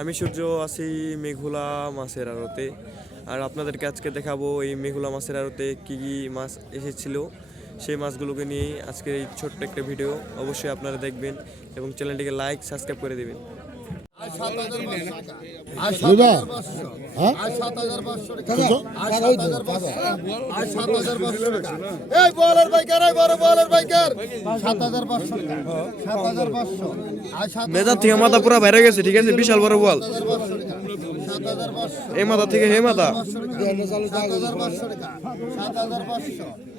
আমি সূর্য, আছি মেঘুলা মাছের আড়তে। আর আপনাদেরকে আজকে দেখাবো এই মেঘুলা মাছের আড়তে কী কী মাছ এসেছিল। সেই মাছগুলোকে নিয়ে আজকের এই ছোট্ট একটা ভিডিও অবশ্যই আপনারা দেখবেন এবং চ্যানেলটিকে লাইক, সাবস্ক্রাইব করে দেবেন। এই বাইকার বাইকার সাত হাজার সাত হাজার পাঁচশো থেকে মাথা পুরা বাইরে গেছে ঠিক আছে বিশাল বড় বল এই মাথা থেকে হে মাথা সাত হাজার পাঁচশো সাত হাজার পাঁচশো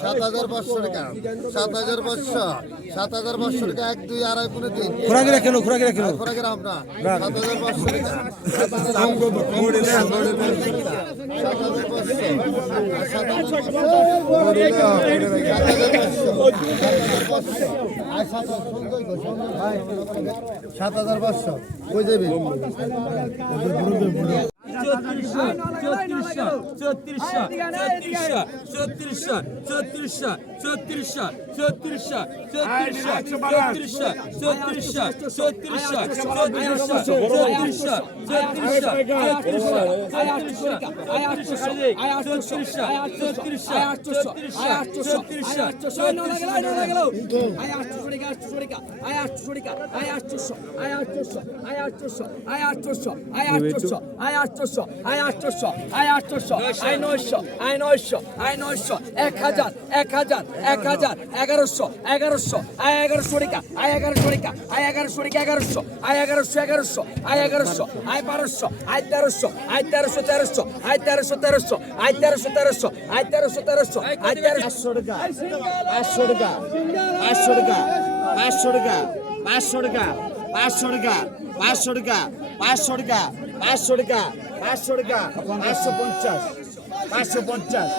সাত হাজার পাঁচশো টাকা। সাত হাজার পাঁচশো। সাত হাজার পাঁচশো টাকা এক দুই আড়াই পনেরো তিন। খোরাকের আমরা। সাত হাজার পাঁচশো টাকা। সাত হাজার পাঁচশো। কই যাবি? চৌত্রিশশো চৌত্রিশশো চৌত্রিশশো চৌত্রিশশো চৌত্রিশশো চৌত্রিশশো চৌত্রিশশো চৌত্রিশশো চৌত্রিশশো চৌত্রিশশো চৌত্রিশশো চৌত্রিশশো চৌত্রিশশো এক হাজার এক হাজার এক হাজার এগারোশো এগারোশো আয় এগারোশো টিকা আয় এগারোশো টিকা আয় এগারোশো টিকা এগারোশো আয় এগারোশো এগারোশো আয় এগারোশো আয় বারোশো আয় তেরোশো আয় তেরোশো তেরোশো আয় তেরোশো তেরোশো আয় তেরোশো তেরোশো আয় তেরোশো তেরোশো আয় তেরোশো টাকা পাঁচশো টাকা পাঁচশো টাকা পাঁচশো টাকা পাঁচশো টাকা পাঁচশো টাকা পাঁচশো টাকা পাঁচশো টাকা পাঁচশো টাকা পাঁচশো টাকা পাঁচশো পঞ্চাশ পাঁচশো পঞ্চাশ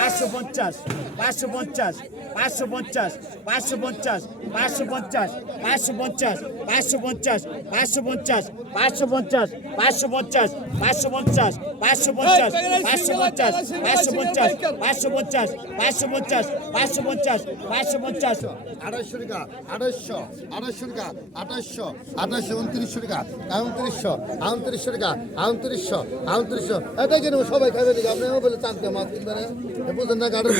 পাঁচশো পঞ্চাশ পাঁচশো পঞ্চাশ। পাঁচশো পঞ্চাশ পাঁচশো পঞ্চাশ পাঁচশো পঞ্চাশ পাঁচশো পঞ্চাশ পাঁচশো পঞ্চাশ পাঁচশো পঞ্চাশ পাঁচশো পঞ্চাশ পাঁচশো পঞ্চাশ পাঁচশো পঞ্চাশ পাঁচশো পঞ্চাশ পাঁচশো পঞ্চাশ পাঁচশো পঞ্চাশ পাঁচশো পঞ্চাশ পাঁচশো পঞ্চাশ পাঁচশো পঞ্চাশ পাঁচশো পঞ্চাশ আড়াইশো টাকা আড়াইশো আড়াইশো টাকা আঠাশশো আঠাশশো উনত্রিশশো টাকা উনত্রিশশো উনত্রিশশো টাকা উনত্রিশশো উনত্রিশশো এটা কেন সবাই খাবে আপনি বলে চানতে মাছ কিনবে না এ না গাড়ির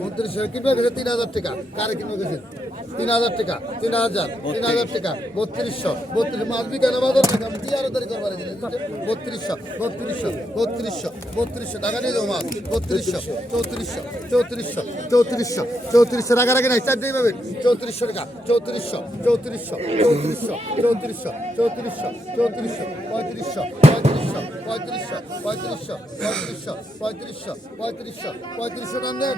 উনত্রিশশো কিনবে তিন হাজার টাকা। কারে কিনবে গেছে তিন হাজার টাকা তিন হাজার তিন হাজার টাকা, বত্রিশশো বত্রিশ মাছ বিজ্ঞান বাজার আমি কি আরও তারিখ করবার বত্রিশশো বত্রিশশো বত্রিশশো বত্রিশশো, টাকা নিয়ে যাব মাছ। বত্রিশশো, চৌত্রিশশো চৌত্রিশশো চৌত্রিশশো চৌত্রিশশো টাকা রাখে নাই, চার দিয়ে পাবেন। চৌত্রিশশো টাকা চৌত্রিশশো চৌত্রিশশো চৌত্রিশশো চৌত্রিশশো চৌত্রিশশো চৌত্রিশশো, পঁয়ত্রিশশো পঁয়ত্রিশশো পঁয়ত্রিশশো পঁয়ত্রিশশো পঁয়ত্রিশশো পঁয়ত্রিশশো পঁয়ত্রিশশো পঁয়ত্রিশশো টান দেন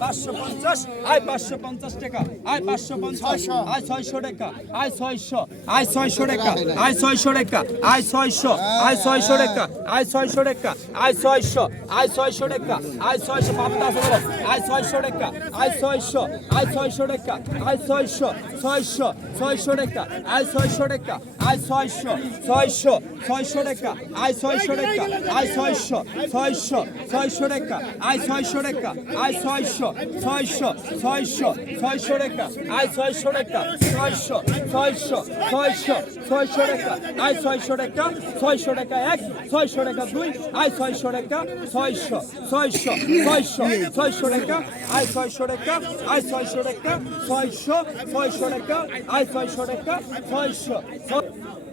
পাঁচশো পঞ্চাশ আয় পাঁচশো পঞ্চাশ টাকা আয় পাঁচশো পঞ্চাশ আয় ছয়শো টাকা আয় ছয়শো আয় ছয়শো টাকা আয় ছয়শো টাকা আয় ছয়শো আয় ছয়শো টাকা আয় ছয়শো টাকা আয় ছয়শো আয় ছয়শো টাকা আয় ছয়শো পাঁচটা বলো আয় ছয়শো টাকা আয় ছয়শো আয় ছয়শো টাকা আয় ছয়শো ছয়শো ছয়শো টাকা আয় ছয়শো টাকা আয় ছয়শো ছয়শো ছয়শো টাকা আয় ছয়শো টাকা, আয় ছয়শো ছয়শো ছয়শো টাকা, আয় ছয়শো টাকা, আয় ছয়শো ছয়শো ছয়শো ছয়শো টাকা, আয় ছয়শো টাকা, ছয়শো ছয়শো ছয়শো ছয়শো টাকা। আয় ছয়শো টাকা ছয়শো টাকা এক, ছয়শো টাকা দুই, আয় ছয়শো টাকা ছয়শো ছয়শো ছয়শো ছয়শো টাকা, আয় ছয়শো টাকা, আয় ছয়শো টাকা, ছয়শো ছয়শো টাকা, আয় ছয়শো টাকা, ছয়শো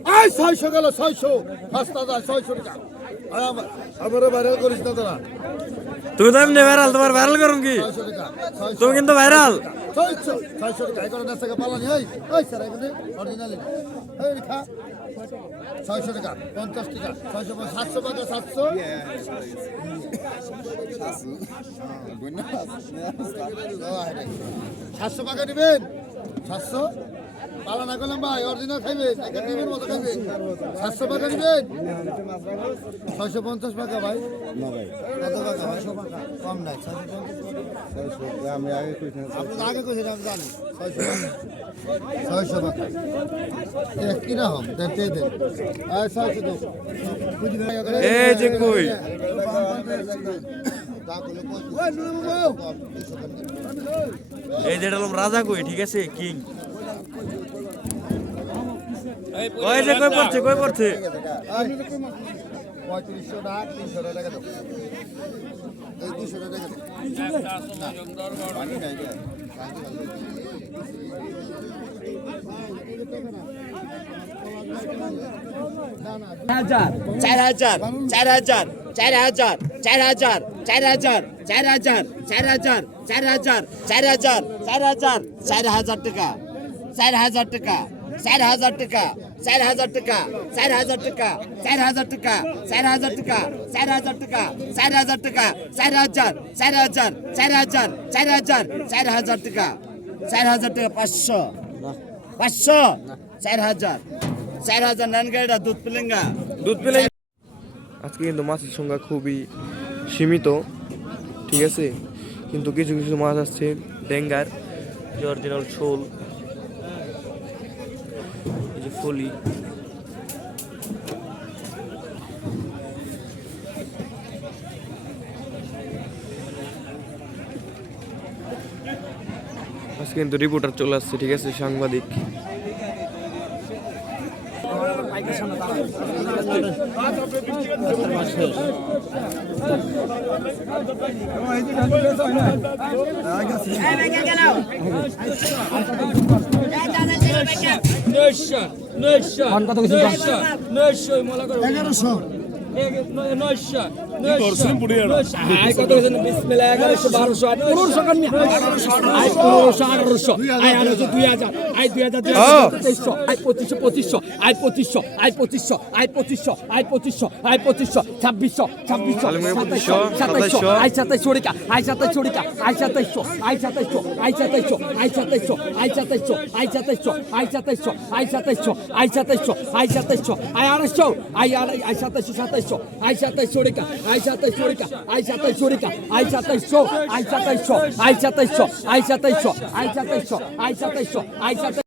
আয় ছয়শো গেল, ছয়শো। পাঁচ হাজার ছয়শো টাকা। আমার- আমারও বাইরে করিস না তোরা। তুমি তো এমনি ভাইরাল তোমার ভাইরাল করুন কি তুমি কিন্তু ভাইরাল ছয়শো টাকা পঞ্চাশ টাকা ছয়শো সাতশো টাকা সাতশো সাতশো টাকা নেবেন সাতশো পালা না করলাম ভাই অরিজিনাল খাইবেন একটা টিমের মতো খাইবেন সাতশো টাকা নেবেন ছয়শো পঞ্চাশ টাকা ভাই। কত টাকা ভাই? কম নাই ছয়শো পঞ্চাশ। আমি আগে আপনি আগে কইছেন আমি জানি। ছয়শো টাকা ছয়শো টাকা। কীরকম দেন ছয়শো এই যে কই? এই যেটা রাজা কই? ঠিক আছে কিং। ওই যে কই পড়ছে কই পড়ছে পঁয়ত্রিশশো টাকা তিনশো টাকা দাও এই দুশো টাকা চার হাজার চার হাজার চার হাজার চার হাজার চার হাজার চার হাজার চার হাজার চার হাজার টাকা চার হাজার টাকা চার হাজার টাকা চার হাজার টাকা চার হাজার টাকা চার হাজার টাকা চার হাজার টাকা চার হাজার টাকা চার হাজার টাকা চার হাজার চার হাজার চার হাজার চার হাজার চার হাজার টাকা চার হাজার টাকা পাঁচশো পাঁচশো চার হাজার চার হাজার নান গাড়িটা দুধ পিলেঙ্গা দুধ পেলে আজকে কিন্তু মাছের সংখ্যা খুবই সীমিত ঠিক আছে কিন্তু কিছু কিছু মাছ আসছে ডেঙ্গার যে অরিজিনাল শোল যে ফলি। আজকে কিন্তু রিপোর্টার চলে আসছে ঠিক আছে সাংবাদিক। নয়শো নয়শো নয়শো মনে করো। এগারোশো। ছাব্বিশশো ছাব্বিশশো সাতাইশশো পঁচিশশো, সাতাইশশো সাতাইশশো। আয় সাতাইশশো রেখা আয় সাতাইশশো আয় সাতাইশশো আয় সাতাইশশো আয় সাতাইশশো আয় সাতাইশশো আয় সাতাইশশো আয় সাতাইশশো আয় সাতাইশশো আয় সাতাইশশো আয় সাতাইশশো আয় আড়াইশো আয় আড়াই আয় সাতাইশশো সাতাইশশো আয় সাতাইশশো রেখা আয় সাতাইশশো রেখা আয় সাতাইশশো রেখা আয় সাতাইশশো আয় সাতাইশশো আয় সাতাইশশো আয় সাতাইশশো আয় সাতাইশশো আয় সাতাইশশো আয় সাতাইশশো।